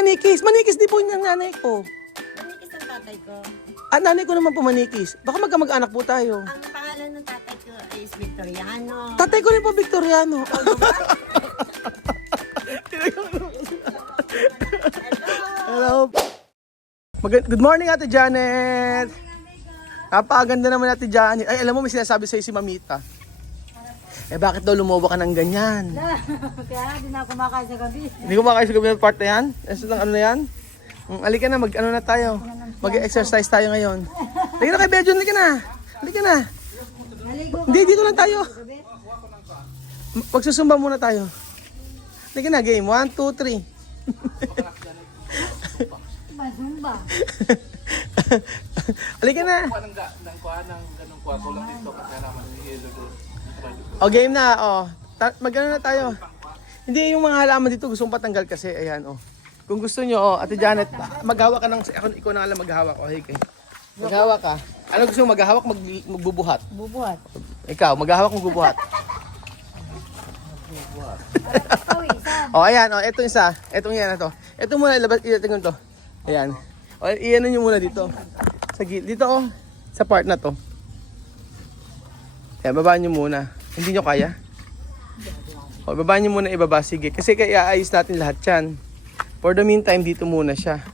Manikis. Manikis di po yung nanay ko. Manikis ang tatay ko. Ah, nanay ko naman po manikis. Baka magkamag-anak po tayo. Ang pangalan ng tatay ko is Victoriano. Tatay ko rin po Victoriano. Hello. Good morning, Ate Janet. Napakaganda naman, Ate Janet. Ay, alam mo, may sinasabi sa'yo si Mamita. Eh, bakit daw lumobo ka ng ganyan? Kaya hindi na kumakain sa gabi. Hindi ko makakaisa gabi ng part na yan? Ano na yan? Halika na, ano na tayo? Mag-exercise tayo ngayon. Halika na kay Bejon, halika na. Halika na. Hindi, dito lang tayo. Magsusumba muna tayo. Halika na, game. 1, 2, 3. Mazumba. Halika na. O, game na. O, mag-ano na tayo. Hindi, yung mga halaman dito gusto kong patanggal kasi. Ayan, o. Kung gusto nyo, o, Ate Janet, maghawak ka ng... Ikaw na nga lang maghawak. O, okay. Maghawak ka. Ano gusto mo? Maghawak, magbubuhat? Bubuhat. Ikaw, maghahawak, magbubuhat. O, ayan. O, ito isa. Itong yan na to. Ito muna, ilating to. Ayan. O, iyan nyo muna dito. Dito, o. Sa part na to. Ayan, babaan nyo muna. Hindi nyo kaya? O, babaan nyo muna ibaba. Sige. Kasi kaya ayos natin lahat yan. For the meantime, dito muna siya.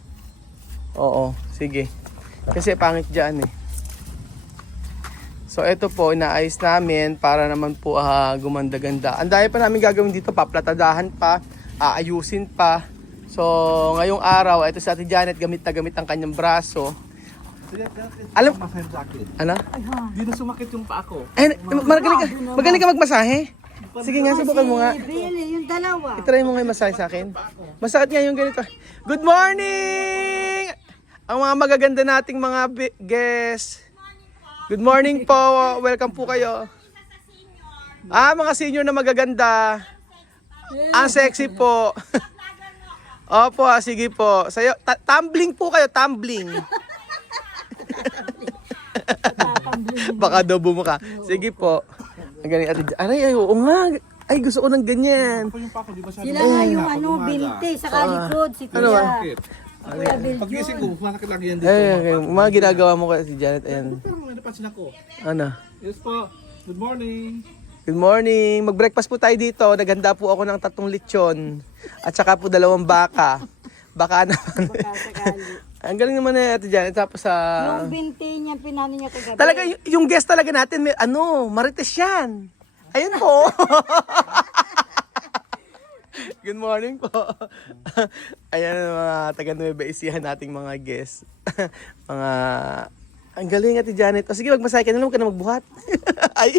Oo, sige. Kasi pangit dyan eh. So, ito po, inaayos namin para naman po gumanda-ganda. Ang dahil pa namin gagawin dito, paplatadahan pa, aayusin pa. So, ngayong araw, ito si Ate Janet, gamit na gamit ang kanyang braso. Alam, ano? Hindi na sumakit yung paa ko. Ay, magaling ka magmasahe? Sige nga, subukan mo nga. Billy, yung dalawa. Itry mo nga yung masahe sa akin. Masakit nga yung ganito. Good morning! Ang mga magaganda nating mga guests. Good morning po. Welcome po kayo. Mga senior na magaganda. Ang sexy po. Opo, sige po. Sayo, tumbling po kayo, tumbling. Baka daw bumuka. Sige po. Ang galing, Ate Janet. Aray, oo nga. Ay, gusto ko ng ganyan. Sila nga yung binti sa kalikod, si Ano ba? Kuya. Kuya Pag-gising ko, masakit lagi yan dito. Ay, mga ginagawa mo kay Ate Janet. Ayan. Pero may napansin ako. Ano? Yes po. Good morning. Good morning. Mag-breakfast po tayo dito. Naghanda po ako ng 3 lechon. At saka po 2 baka. Baka naman. Ang galing naman eh, Ate Janet. Tapos Yung binti niya, pinano niya kagabi. talaga, yung guest talaga natin, may, marites yan. Ayun po. Good morning po. Ayan ang mga taga-Nueva Ecija nating mga guests. Mga... Ang galing, Ate Janet. O sige, magmasaya ka na lang, huwag ka na magbuhat. Ay.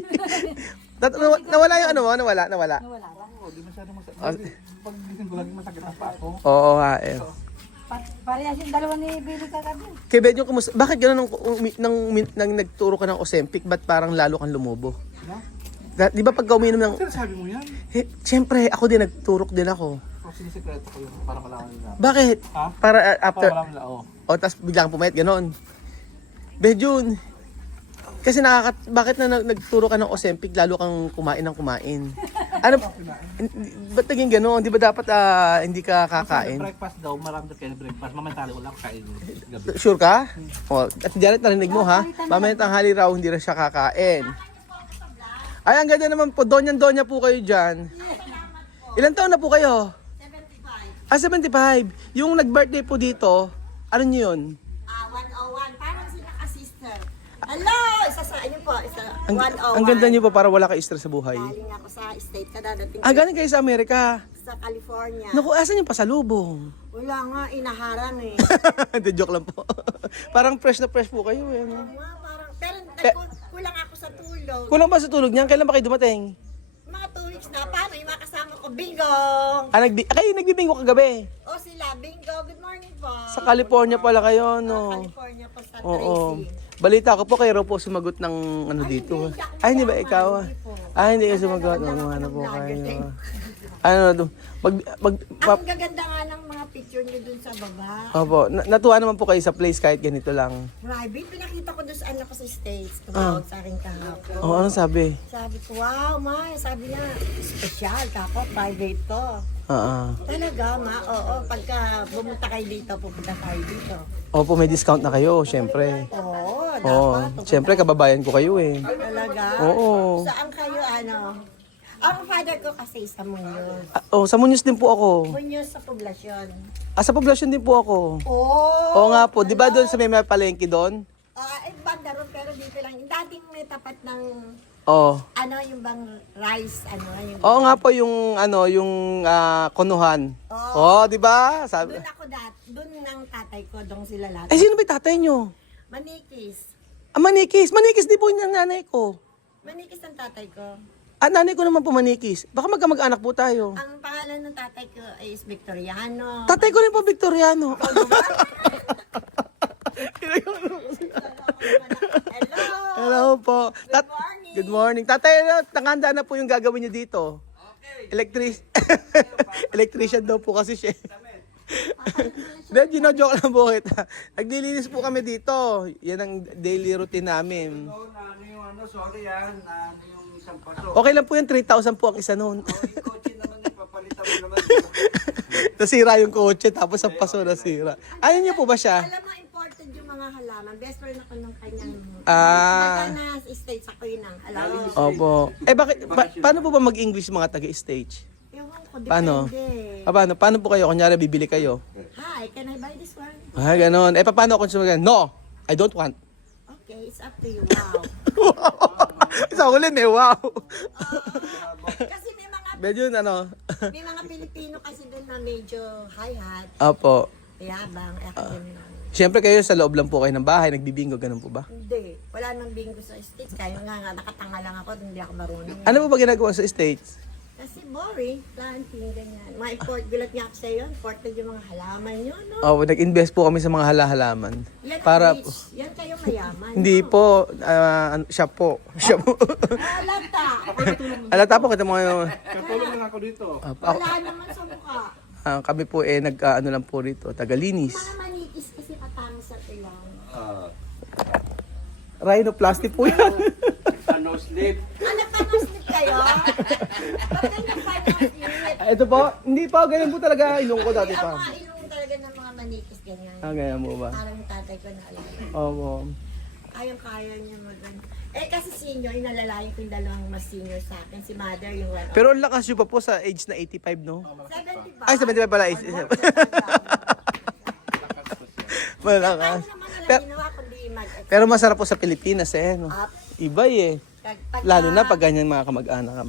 Nawala yung ano mo? Nawala. Nawala lang. Oh, di masyadong masakit. Pag-gising ko, lagi masakit ang paa ko. Oo nga eh. Parehas yung dalawa ni Billy kagabi. Kay Benjo, kumusta? Bakit gano'n nang nagturo ka ng Ozempic, ba't parang lalo kang lumobo? Di ba pagka uminom ng... Pero sabi mo yan. Siyempre, ako din, nagturok din ako. O, sinisekreto ko yun para malaman nila. Bakit? Ha? Para after... Para malaman nila, oo. O, tapos biglang pumayat, gano'n. Benjun, kasi bakit na nagturo ka ng Ozempic, lalo kang kumain ng kumain? Ano, ba't naging gano'n? Di ba dapat hindi ka kakain? Breakfast daw, marami kayo breakfast. Mamantali wala ko kain gabi. Sure ka? O, at Janet, narinig mo ha? Mamaya tanghali raw, hindi rin siya kakain. Ay, ang ganda naman po. Donyan-donya po kayo dyan. Ilan taon na po kayo? 75. 75. Yung nag-birthday po dito, ano nyo yun? 101. Parang sila ka-sister. Hello! Isa sa, ayun po, isa, 101. Ang ganda nyo po para wala ka stress sa buhay. Galing ako sa state, kadadating Galing kayo sa Amerika. sa California. Naku, asan yung pasalubong? Wala nga, inaharang eh. Hindi, joke lang po. Parang fresh na fresh po kayo eh. No? Parang, pero kulang ako sa tulog. Kulang ba sa tulog niyan? Kailan ba kayo dumating? Mga 2 weeks na, paano yung mga kasama ko? Bingong! Kayo nagbibingo kagabi. O sila, Bingo, good morning po. Sa California pala kayo, no? California po sa Oo. Tracy. Balita ko po kayo raw po sumagot ng ano dito. Ay, hindi ba ikaw? Hindi ka sumagot. Ano po kayo? Ano, Ang gaganda nga ng mga picture niyo dun sa baba. Opo, natuwa naman po kayo sa place kahit ganito lang. Grabe, pinakita ko dun sa anak ko sa States. Tumawag sa akin kahapon. Anong sabi? Sabi ko, wow, May. Sabi niya, special. Kako, private to. Talaga, oo. Pagka bumunta kayo dito, pupunta tayo dito. Opo, may discount na kayo, syempre. Oo, dapat. Oo, pupunta syempre kababayan ko kayo eh. Talaga? Oo. Saan kayo, ano? Ang father ko kasi sa Muñoz. Sa Muñoz din po ako. Muñoz sa poblasyon. Sa poblasyon din po ako. Oo nga po, di ba doon sa may palengke doon? Banda ron, pero dito lang. Dating may tapat ng, Oo. ano, yung bang rice, ano, yung... Oo nga po yung kunuhan. Oo, di ba? Sabi. Doon ako doon ng tatay ko, doon sila lahat. Sino ba yung tatay nyo? Manikis. Manikis. Manikis di po yung nanay ko. Manikis ang tatay ko. Nanay ko naman po Manikis. Baka magkamag-anak po tayo. Ang pangalan ng tatay ko is Victoriano. Tatay ko rin po Victoriano. Hello! Hello po. Good morning. Good morning. Tatay, tanganda na po yung gagawin niyo dito. Electrician daw po kasi siya. Then, gino-joke lang po kita. Naglilinis po kami dito. Yan ang daily routine namin. Sorry yan, yung isang paso. Okay lang po yan, 3,000 po ang isa noon. Yung kotse naman, ipapalitan mo naman. Nasira yung kotse, tapos ang paso nasira. Ayaw niyo po ba siya? Alam mo, important yung mga halaman. Best friend ako ng kanyang... Ah. Estates ako yun ang alam. Opo. Bakit, paano po ba mag-English mga taga-stage? Ewan ko, Paano? depende. Paano po kayo? Kunyari, bibili kayo. Hi, can I buy this one? Ganon. Paano kung sumagan? No, I don't want. Okay, it's up to you. Wow. Isa ulit eh, wow. Kasi may mga Medyo may mga Pilipino kasi doon na medyo high-hat, Opo. yabang, ganun. Siyempre kayo sa loob lang po kayo ng bahay, nagbibingo, ganun po ba? Hindi. Wala nang bingo sa States. Kaya nga, nakatanga lang ako, hindi ako marunong. Ano po ba ginagawa sa States? Kasi boring, planting, ganyan. Mga import, gulat niya ako sa iyo, imported yung mga halaman nyo, no? Nag-invest po kami sa mga halaman. Yan Para rich. Yan kayo mayaman. hindi no? po, siya po. Siya po. Alata. Alata po, kita mo yung... Katulong lang ako dito. Wala naman sa mukha. kami po nag-ano lang po rito, tagalinis. Mga manikis kasi katama sa ilang. Rhinoplasty po yan. Ano sleep? Ano pa nung slip kayo? Bakit yung pa nung slip? Ito po, hindi pa, ganyan po talaga ilong ko dati Ang pa. mga ilong talaga ng mga manikis ganyan. Ganyan mo ba? Parang yung tatay ko na alam. Opo. Kayang-kaya niya kasi senior, inalalayan ko yung dalawang mas senior sa akin. Si mother yung one. Pero ang lakas nyo pa po sa age na 85, no? 75. Ay, 75 pala. Malakas. Paano naman Pero- nalang ginawa kundi Pero masarap po sa Pilipinas no? up? Iba Lalo na pag ganyan mga kamag-anak.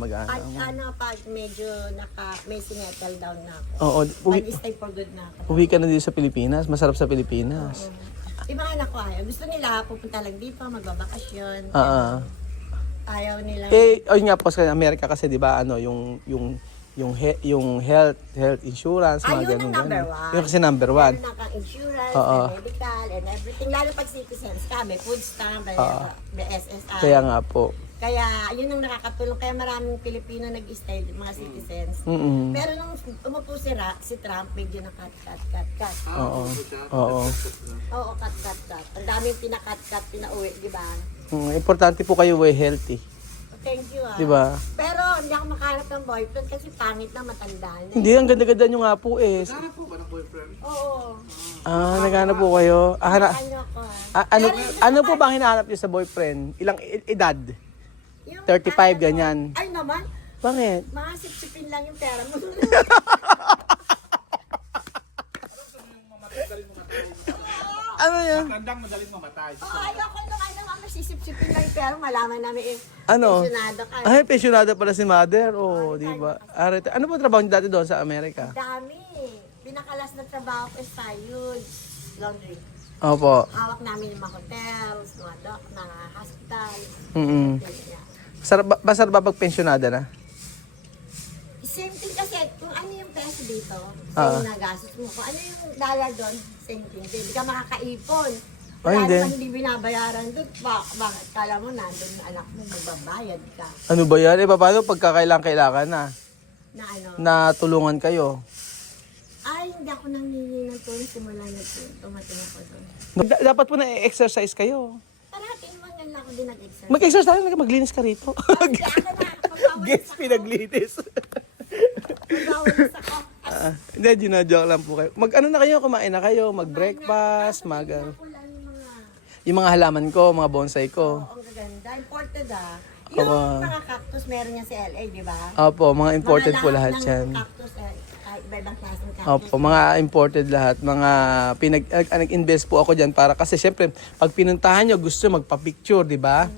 Pag medyo may sinettle down na ako. Oo, Mag-stay for good na ako. uwi ka na dito sa Pilipinas. Masarap sa Pilipinas. Yung mga anak ko ayaw. Gusto nila pupunta lang dito, magbabakasyon. Ayaw nila. Ayun nga po sa Amerika kasi 'di ba yung health insurance, mga Yun ang ganun. number one. Yun kasi number one. Meron na kang insurance, Oo. may medical, and everything. Lalo pag citizens ka, may food stamp, may SSI. Kaya nga po. Kaya yun ang nakakatulong. Kaya maraming Pilipino nag-stay, mga citizens. Mm-mm. Pero nung umupo si Trump, medyo na cut. Oo. Oo, cut. Ang daming pinakat, pinauwi, di ba? Importante po kayo healthy. Thank you, ah. Di ba? Pero hindi ako makahanap ng boyfriend kasi pangit na, matanda na. Hindi, ang ganda-ganda nyo nga po Sana po ba ng boyfriend? Oo. Naghanap po kayo. Ano ko, Ano po ba ang hinahanap nyo sa boyfriend? Ilang edad? Yung 35, ganyan. Ay naman, Bakit? mga sipsipin lang yung pera mo. Ano yan? Tandang madaling mamatay. Ayoko nung masisipsipin lang yung pera, malaman namin Ano? pensionado ka. Ay, pensionada pala si mother. Oh, di ba? Ano po trabaho niyo dati doon sa Amerika? Dami. Pinakalas na trabaho ko is sayod. Laundry. Opo. Hawak namin yung mga hotels, mga hospital. Mm-mm. Masarap ba pag pensionada na? Same thing kasi kung ano yung peso dito, Ah. same na gastos mo. Kung ano yung dollar doon, same thing. Hindi ka makakaipon. Ay, Wala hindi. naman hindi binabayaran doon. Bakit? Kala mo nandun yung anak mo, magbabayad ka. Ano ba yan? Paano pagkakailangan na? Na ano? Na tulungan kayo? Ay, hindi ako nanghihingi ng tulong simula na tumating ako doon. Dapat po na-exercise kayo. Parating mo nga lang ako din nag-exercise. Mag-exercise tayo, maglinis ka rito. Kasi ako na, pagpawala Guess sa pinaglinis. Magwawalis ako. Hindi, ginajoke lang po kayo. Mag-ano na kayo, kumain na kayo, mag-breakfast, Ako lang yung mga... yung mga halaman ko, mga bonsai ko. Oo, ang gaganda. Imported Yung mga cactus, meron yan sa LA, di ba? Opo, mga imported po lahat ng yan. cactus, iba-ibang klaseng cactus. Opo, mga imported lahat. Mga nag-invest po ako dyan para kasi syempre, pag pinuntahan nyo, gusto magpa-picture, di ba?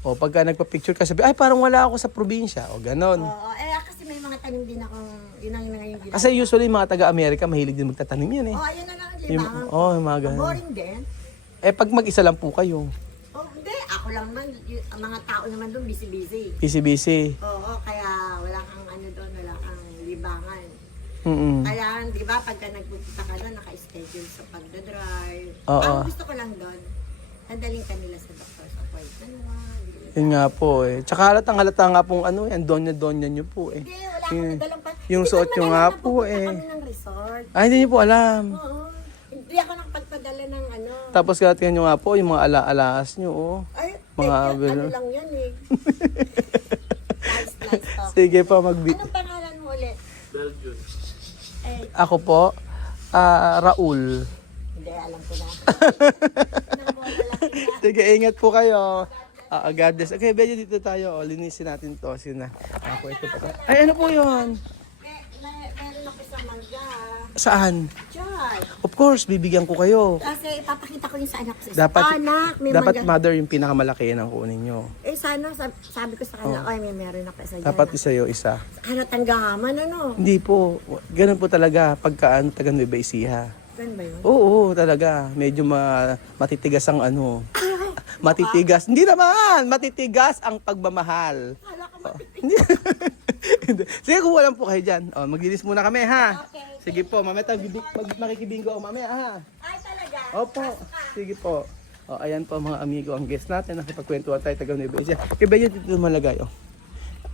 O pagka nagpa-picture ka, sabi, ay parang wala ako sa probinsya. O ganon. Oo, kasi may mga tanim din akong, yun ang ngayon ginagawa. Kasi usually mga taga-Amerika, mahilig din magtatanim yan eh. Ayun na lang, Yung, libangan. yung mga ganon. Boring din. Eh pag mag-isa lang po kayo, Hindi, ako lang man, ang mga tao naman doon, busy-busy. busy-busy. Oo, kaya wala kang ano doon, wala kang libangan. Mm-mm. Kaya, di ba, pagka nagpupunta ka doon, naka-schedule sa pagdadrive. Oo. Ang gusto ko lang doon, nadaling ka nila sa doctor's appointment. Yun nga po eh. Tsaka halata nga pong ano, yan, donya-donya nyo po eh. Hindi, wala Yung- akong nadalang pa. yung Hindi suot ko nyo naman nga alam na po pupunta eh. kami ng resort. Ay, hindi nyo po alam. Oo. Hindi ako nakapagpadala ng ano. Tapos kaya nyo nga po, yung mga ala-alaas nyo oh. Ay, Mga ano bilo. lang yan eh. Nice talk. Sige pa, Anong pangalan mo ulit? Belgium. Eh, Ako po, Raul. hindi, alam ko na. Sige, ingat po kayo. God bless. Okay, medyo dito tayo. O, linisin natin to. Sige na. Ako, ito pa. Ay, ano po yun? Meron ako sa mangga. Saan? Diyan. Of course, bibigyan ko kayo. Kasi ipapakita ko yung sa anak ko. Dapat, anak, may dapat mangga. mother yung pinakamalaki yan ang kunin nyo. Sana, sabi ko sa kanya, ay, may meron ako sa Dapat isa yung isa. Ano, tanggaman, ano? Hindi po. Ganun po talaga pagka taga Nueva Ecija. Ganun ba yun? Oo, talaga. Medyo matitigas ang ano. Matitigas. Hindi naman. Matitigas ang pagmamahal. Kala ko Hindi. Hindi. Sige, kung walang po kayo dyan. O, maglinis muna kami, ha? Okay. Sige po, mamaya makikibingo ako mamaya, ha? Ay, talaga? Opo. Sige po. O, ayan po mga amigo, ang guest natin. Nakipagkwentuhan tayo, taga Nueva Ecija. Kaya ba yun, dito malagay, o.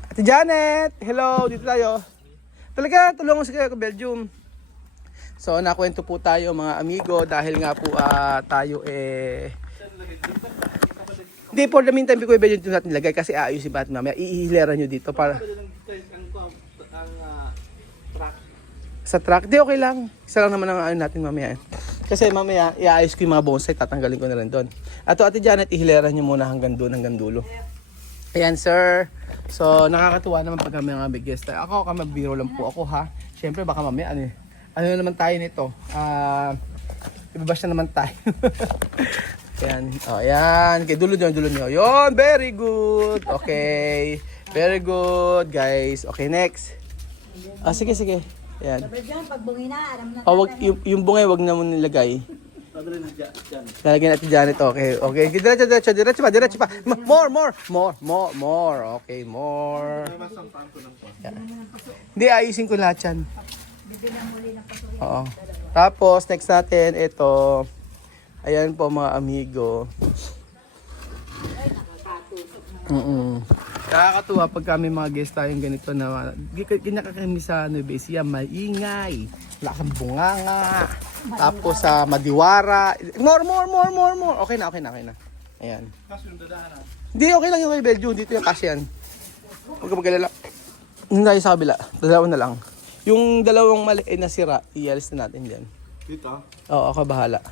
Ate Janet! Hello, dito tayo. Talaga, tulungan sa kayo, Belgium. So, nakwento po tayo mga amigo dahil nga po tayo hindi, for the meantime, ko iba yung natin nilagay kasi aayusin ba natin mamaya. Ihihileran nyo dito para sa truck. Di, okay lang. Isa lang naman ang ano natin mamaya. Kasi mamaya, iaayos ko yung mga bonsai, tatanggalin ko na rin doon. At Ate Janet, ihileran nyo muna hanggang doon, hanggang dulo. Ayan, sir. So, nakakatuwa naman pag kami mga big guest. Ako, kamabiro lang po ako, ha. Siyempre, baka mamaya, ano naman tayo nito? Ibabash na naman tayo. Ayan. O, ayan. Okay, dulo nyo. Yun, very good. Okay. Very good, guys. Okay, next. Sige. Ayan. Sabi dyan, pag bungi na, alam na. Yung bungay, wag na mo nilagay. Lalagyan natin dyan ito. Okay. Diretso pa. More. Okay, more. Yan. Hindi, ayusin ko lahat yan. Oo. Tapos, next natin, ito. Ayan po mga amigo. Nakakatuwa pag kami mga guest tayong ganito na kinakakami sa Nueva Ecija, maingay, wala kang bunganga, tapos sa madiwara, more. Okay na. Ayan. Hindi, okay lang yung kay Belgium, dito yung kasi yan. Huwag ka mag-alala. Hindi tayo sa kabila, dalawa na lang. Yung dalawang mali nasira, ialis na natin dyan. Dito? Oo, ako bahala.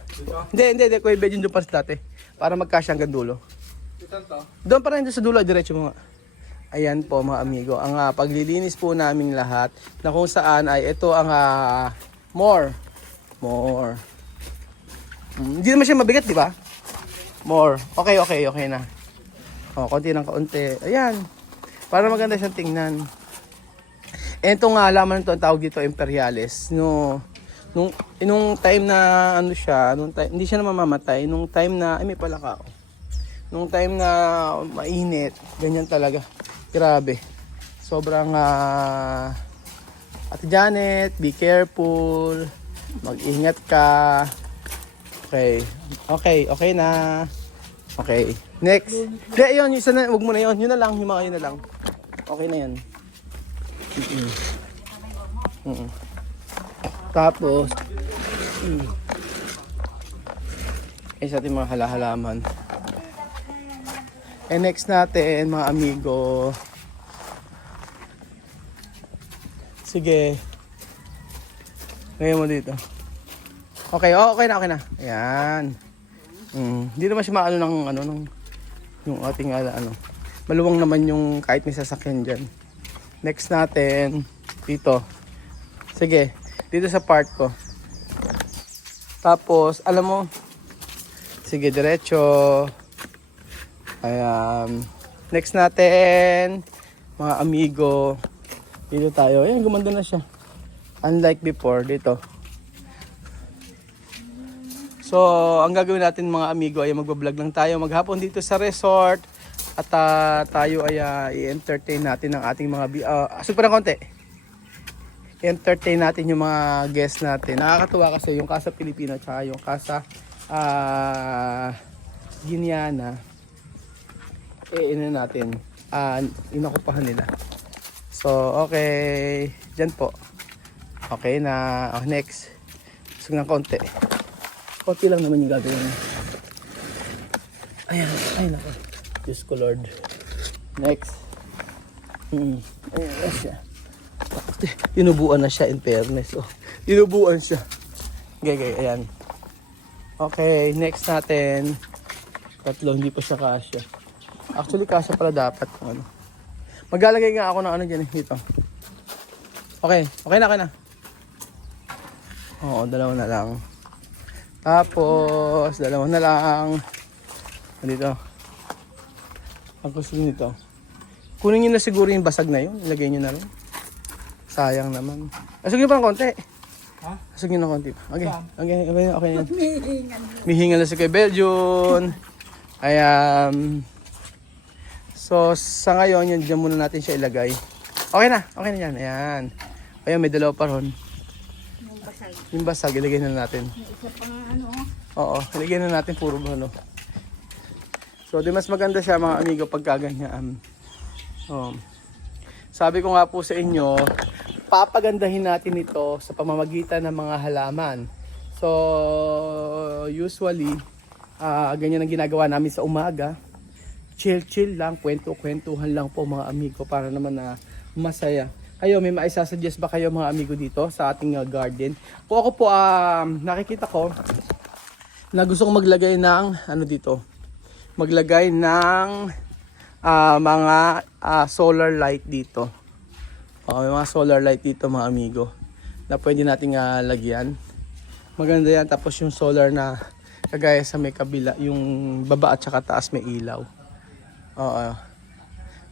Hindi, Kuya Belgium doon pa sa dati. Para magkasya hanggang dulo. Dito to? Doon pa rin sa dulo, diretso mo nga. Ayan po mga amigo, ang paglilinis po naming lahat na kung saan ay ito ang more. Hindi naman siya mabigat, di ba? More. Okay na. O, konti ng kaunti. Ayan. Para maganda siyang tingnan. Ito nga, alaman ito, ang tawag dito, Imperialis. Nung time na hindi siya namamatay, nung time na, ay may palaka ako. Nung time na mainit, ganyan talaga. Grabe. Sobrang, Ate Janet, be careful. Mag-ingat ka. Okay na. Okay. Next. Hindi, yun, isa na, wag mo na yun. Yun na lang, yung mga yun na lang. Okay na yan. Tapos, sa ating mga halahalaman. Next natin, mga amigo, Sige. Ngayon mo dito. Okay, okay na. Ayan. Hindi naman siya maano ng ano ng yung ating ano. Maluwang naman yung kahit may sasakyan diyan. Next natin dito. Sige, dito sa part ko. Tapos, alam mo, sige, diretso. Ayan. Next natin, mga amigo. Dito tayo. Ayan, gumanda na siya. Unlike before, dito. So, ang gagawin natin mga amigo ay magbablog lang tayo maghapon dito sa resort. At tayo ay i-entertain natin ang ating mga... asog pa ng konti. I-entertain natin yung mga guests natin. Nakakatuwa kasi yung Casa Pilipina at yung Casa Guiana. Natin. Inakupahan nila. So, okay. Diyan po. Okay na. Next. Asog ng konti. Konti lang naman yung gagawin. Ayan. Ay, naku. Diyos ko Lord. Next. Ayan na siya. Tinubuan na siya in fairness. Oh, tinubuan siya. Okay, ayan. Okay, next natin. Tatlo, hindi pa siya kasya. Actually, kasya pala dapat. Ano. Maglalagay nga ako ng ano dyan dito. Okay, okay na. Oo, dalawa na lang. Tapos, dalawa na lang. Dito. Ang gusto nito. Kunin nyo na siguro yung basag na yun. Ilagay nyo na rin. Sayang naman. Asog nyo pa ng konti. Ha? Asog nyo ng konti pa. Okay yan. Mihingal na si kay Belgian. Ayan. So, sa ngayon, yun, dyan muna natin siya ilagay. Okay na yan. Ayan. Ayan, may dalawa pa ron. Yung basag, ilagay na natin. Isa pang ano. Oo, ilagay na natin puro ano. So, di mas maganda siya mga amigo pagka ganyan. Sabi ko nga po sa inyo, papagandahin natin ito sa pamamagitan ng mga halaman. So, usually, ganyan ang ginagawa namin sa umaga. Chill lang, kwentuhan lang po mga amigo para naman na masaya. Kayo, may maisasuggest ba kayo mga amigo dito sa ating garden? Kung ako po, nakikita ko na gusto kong maglagay ng ano dito. Maglagay ng mga solar light dito. May mga solar light dito mga amigo na pwede nating lagyan. Maganda yan. Tapos yung solar na kagaya sa may kabila, yung baba at saka taas may ilaw.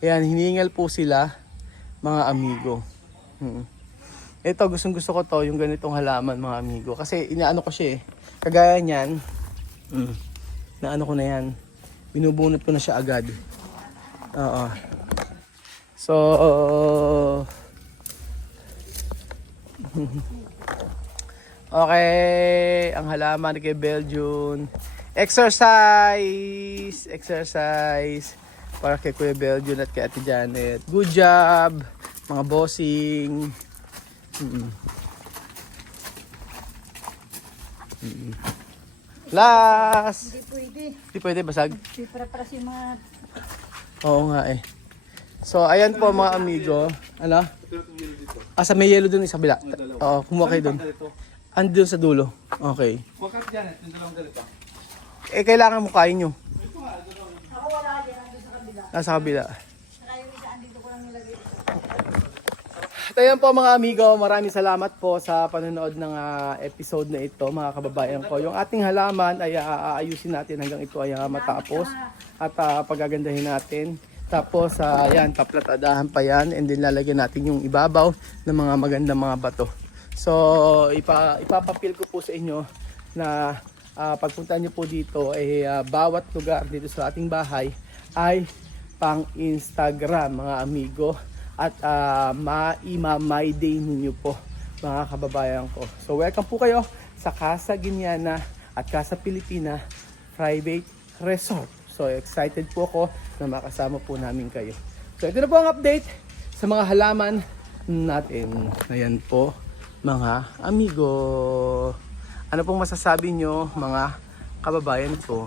Ayan, hiningal po sila mga amigo. Ito, gustong gusto ko to, yung ganitong halaman mga amigo. Kasi inaano ko siya eh. Kagaya niyan, naano ko na yan. Binubunot ko na siya agad. So, okay, ang halaman kay Belgian. Exercise para kay Kuya Belgian at kay Ate Janet. Good job, mga bossing. Last. Hindi pwede basag. Hindi para si mga... Oo nga eh. So, ayan po mga amigo. Ano? Sa may yellow dun sa kabila. Oo, kumuha kayo dun. Andun sa dulo. Okay. Wakat dyan, yung dalawang ganito. Kailangan mo kain nyo. Ako wala yan, andun sa kabila. Nasa kabila. Saka yung isa, andito ko lang nilagay. At ayan po mga amigo, maraming salamat po sa panonood ng episode na ito mga kababayan ko. Yung ating halaman ay aayusin natin hanggang ito ay matapos at pagagandahin natin. Tapos ayan, paplatadahan pa yan and then lalagyan natin yung ibabaw ng mga magandang mga bato. So ipapapil ko po sa inyo na pagpunta nyo po dito ay bawat lugar dito sa ating bahay ay pang Instagram mga amigo. At ma-my day ninyo po mga kababayan ko. So welcome po kayo sa Casa Guiana at Casa Pilipina Private Resort. So excited po ako na makasama po namin kayo. So ito na po ang update sa mga halaman natin. Ayan po mga amigo. Ano pong masasabi nyo mga kababayan ko?